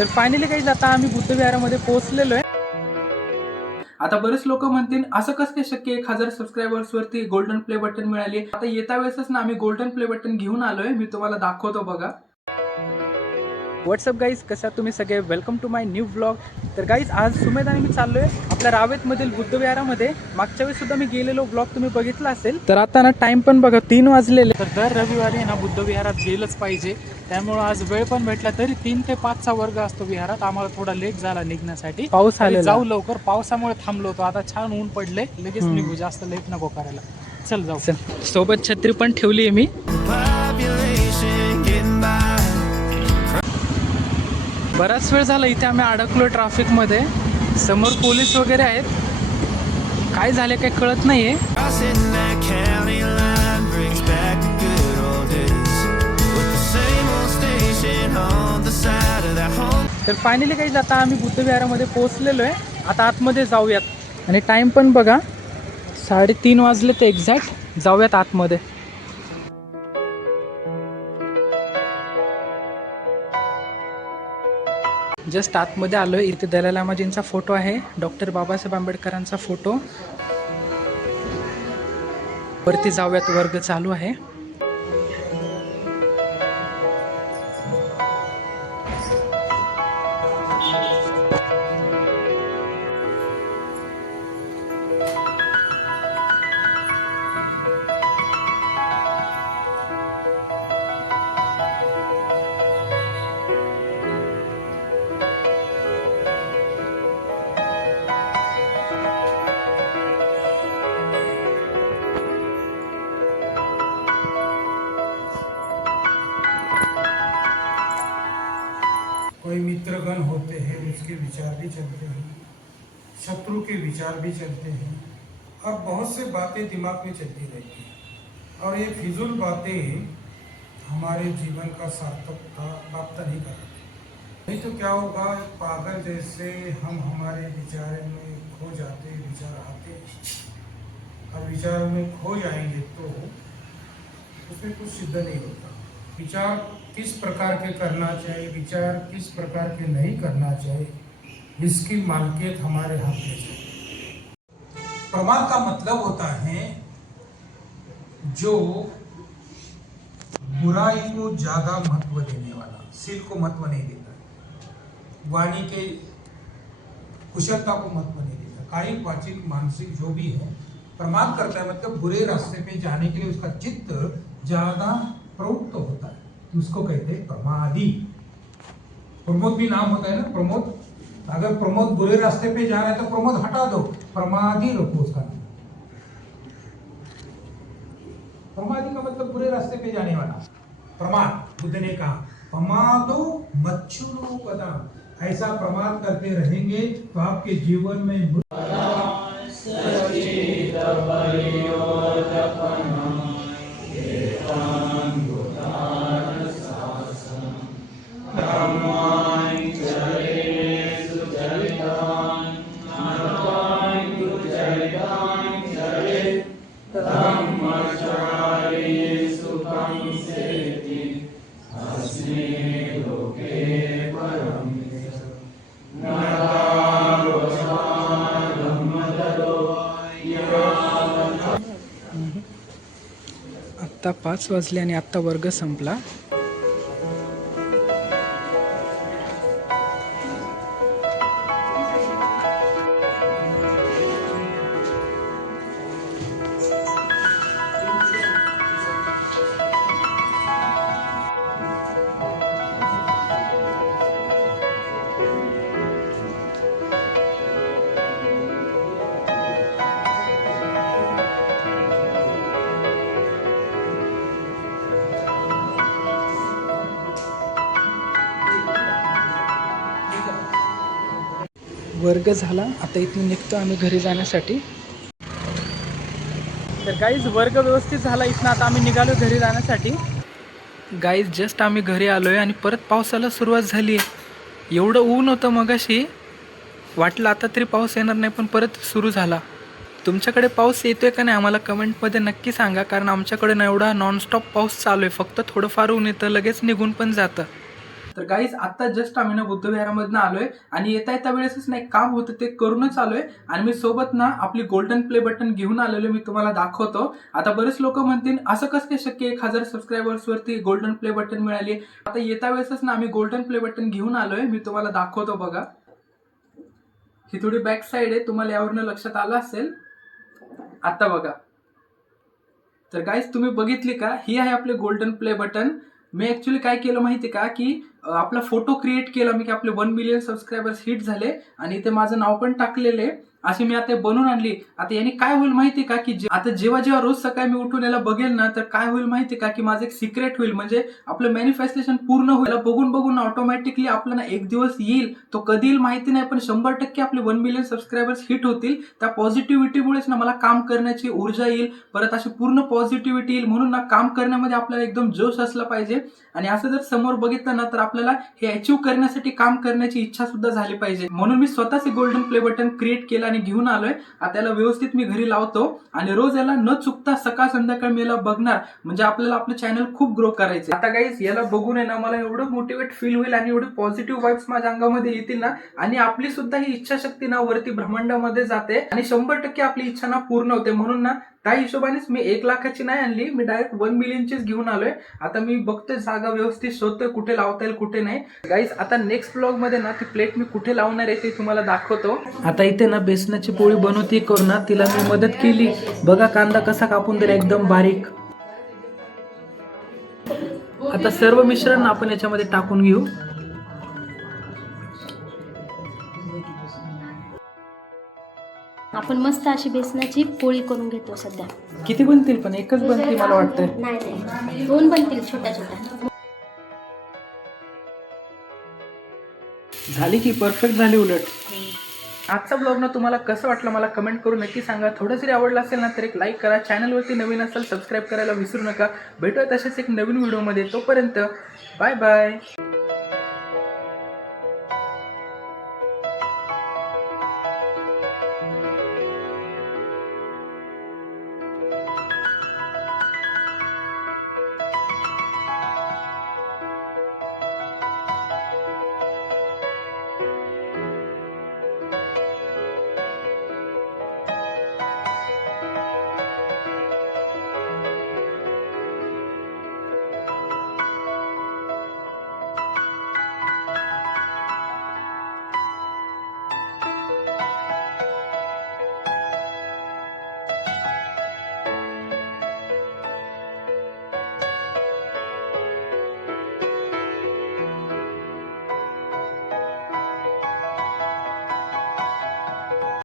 तर फायनली काही आता आम्ही बुद्धविहारामध्ये पोहोचलेलो आहे. आता बरेच लोक म्हणतील असं कसं काय शक्य 1000 सबस्क्रायबर्स वरती गोल्डन प्ले बटन मिळाली. आता येता वेळेसच ना आम्ही गोल्डन प्ले बटन घेऊन आलोय. मी तुम्हाला दाखवतो बघा. व्हॉट्सअप गाईज, कशा तुम्ही सगळे. Welcome to my new vlog. तर गाईज आज सुमेध आणि मी चाललोय आपल्या रावेतमधील बुद्धविहारामध्ये. मागच्या वेळेस सुद्धा मी गेलेलो ब्लॉग तुम्ही बघितला असेल. तर आता ना टाइम पण बघा 3 वाजलेले. तर दर रविवारी ना बुद्धविहारात गेलंच पाहिजे. त्यामुळे आज वेळ पण भेटला. तरी 3 ते 5चा वर्ग असतो विहारात. आम्हाला थोडा लेट झाला निघण्यासाठी. पाऊस आलेला, जाऊ लवकर. पावसामुळे थांबलो होतो. आता छान ऊन पडले, लगेच निघू, जास्त लेट नको करायला. चल जाऊ. सोबत छत्री पण ठेवली आहे मी. बराच वेळ झाला इथे आम्ही अडकलो ट्रॅफिकमध्ये. समोर पोलीस वगैरे आहेत. काय झाले काही कळत नाहीये. तर फायनली काही आता आम्ही बुद्धविहारामध्ये पोहोचलेलो आहे. आता आतमध्ये जाऊयात. आणि टाइम पण बघा 3:30 वाजले ते एक्झॅक्ट. जाऊयात आतमध्ये. जस्ट आतमध्ये आलोय. इथे दलाई लामाजींचा फोटो आहे, डॉक्टर बाबासाहेब आंबेडकरांचा फोटो. वरती जाऊयात, वर्ग चालू आहे. कोई मित्रगण होते हैं, उसके विचार भी चलते हैं, शत्रु के विचार भी चलते हैं, और बहुत से बातें दिमाग में चलती रहती हैं। और ये फिजूल बातें हमारे जीवन का सार्थकता प्राप्त नहीं कराती। नहीं तो क्या होगा, पागल जैसे हम हमारे विचार में खो जाते, विचार आते और विचारों में खो जाएंगे तो उसमें कुछ सिद्ध नहीं होता। विचार किस प्रकार के करना चाहिए, विचार किस प्रकार के नहीं करना चाहिए, इसकी मालकियत हमारे हाथ में है। प्रमाद का मतलब होता है जो बुराई को ज्यादा महत्व देने वाला, शील को महत्व नहीं देता, वाणी के कुशलता को महत्व नहीं देता, कायिक वाचिक मानसिक जो भी है प्रमाद करता है। मतलब बुरे रास्ते पे जाने के लिए उसका चित्त ज्यादा प्रवृत्त होता है, उसको कहते हैं प्रमादी। प्रमोद भी नाम होता है ना, प्रमोद। अगर प्रमोद बुरे रास्ते पे जा रहा है तो प्रमोद हटा दो, प्रमादी रखो उसका नाम। प्रमादी का मतलब बुरे रास्ते पे जाने वाला। प्रमाद, बुद्ध ने कहा प्रमादो मच्छुरो कदम। ऐसा प्रमाद करते रहेंगे तो आपके जीवन में आत्ता 5 वाजले आणि आत्ता वर्ग संपला. वर्ग झाला. आता इथून निघतो आम्ही घरी जाण्यासाठी. तर गाईज वर्ग व्यवस्थित झाला इथनं. आता आम्ही निघालो घरी जाण्यासाठी. गाईज जस्ट आम्ही घरी आलो आहे आणि परत पावसाला सुरुवात झाली आहे. एवढं ऊन होतं मगाशी, वाटलं आता तरी पाऊस येणार नाही, पण परत सुरू झाला. तुमच्याकडे पाऊस येतोय का नाही आम्हाला कमेंटमध्ये नक्की सांगा, कारण आमच्याकडे ना एवढा नॉनस्टॉप पाऊस चालू आहे. फक्त थोडंफार ऊन येतं, लगेच निघून पण जातं. तर गाईज आता जस्ट आम्ही ना बुद्धविहारामधनं आलोय आणि येता येता वेळेसच ना एक काम होतं ते करूनच आलोय आणि मी सोबत ना आपली गोल्डन प्ले बटन घेऊन आलेलो, मी तुम्हाला दाखवतो. आता बरेच लोक म्हणतील असं कसं काय शक्य 1000 सबस्क्रायबर्स वरती गोल्डन प्ले बटन मिळाली. आता येता वेळेसच ना आम्ही गोल्डन प्ले बटन घेऊन आलोय, मी तुम्हाला दाखवतो बघा. ही थोडी बॅक साईड आहे, तुम्हाला यावरनं लक्षात आलं असेल. आता बघा. तर गाईज तुम्ही बघितली का, ही आहे आपले गोल्डन प्ले बटन. मी ऍक्च्युली काय केलं माहिती का, की आपला फोटो क्रिएट केला मी की आपले 1 मिलियन सबस्क्रायबर्स हिट झाले आणि इथे माझं नाव पण टाकलेलं आहे. अशी मी आता बनवून आणली. आता याने काय होईल माहिती का, की आता जेव्हा जेव्हा रोज सकाळी मी उठून याला बघेल ना, तर काय होईल माहिती का, की माझं एक सिक्रेट होईल. म्हणजे आपलं मॅनिफेस्टेशन पूर्ण होईल. बघून बघून ऑटोमॅटिकली आपल्याला एक दिवस येईल, तो कधी येईल माहिती नाही, पण 100% आपले 1 मिलियन सबस्क्रायबर्स हिट होतील. त्या पॉझिटिव्हिटीमुळेच ना मला काम करण्याची ऊर्जा येईल, परत अशी पूर्ण पॉझिटिव्हिटी येईल. म्हणून ना काम करण्यामध्ये आपल्याला एकदम जोश असला पाहिजे आणि असं जर समोर बघितलं ना, तर आपल्याला हे अचीव्ह करण्यासाठी काम करण्याची इच्छा सुद्धा झाली पाहिजे. म्हणून मी स्वतःच गोल्डन प्ले बटन क्रिएट केलं आणि घेऊन आलोय. आता याला व्यवस्थित मी घरी लावतो आणि रोज याला न चुकता सकाळ संध्याकाळ मी याला बघणार. म्हणजे आपल्याला आपलं चॅनल खूप ग्रो करायचं. आता गाईज याला बघून आहे ना मला एवढं मोटिवेट फील होईल आणि एवढे पॉझिटिव्ह वाईब्स माझ्या अंगामध्ये येतील ना, आणि आपली सुद्धा ही इच्छाशक्ती ना वरती ब्रह्मांडामध्ये जाते आणि 100% आपली इच्छा ना पूर्ण होते. म्हणून ना त्या हिशोबानेच मी 1 लाखाची नाही आणली, मी डायरेक्ट 1 मिलियनचीच घेऊन आलोय. आता मी बघतोय जागा व्यवस्थित शोधतोय कुठे लावता येईल कुठे नाही. गाईज आता नेक्स्ट ब्लॉग मध्ये ना ती प्लेट मी कुठे लावणार आहे ते तुम्हाला दाखवतो. आता इथे ना बेसनाची पोळी बनवते करू ना, तिला मी मदत केली. बघा कांदा कसा कापून दिला एकदम बारीक. आता सर्व मिश्रण आपण याच्यामध्ये टाकून घेऊ. आपण मस्त अशी बेसनाची पोळी करून घेतो सध्या. किती बनतील पण? एकच बनतील मला वाटतंय. नाही 2 बनतील छोट्या छोट्या. झाली की परफेक्ट झाली उलट. आजचा ब्लॉग ना तुम्हाला कसं वाटलं मला कमेंट करून नक्की सांगा. थोडं जरी आवडलं असेल ना तर एक लाईक करा. चॅनलवरती नवीन असेल सबस्क्राईब करायला विसरू नका. भेटूया तसेच एक नवीन व्हिडिओमध्ये. तोपर्यंत बाय बाय.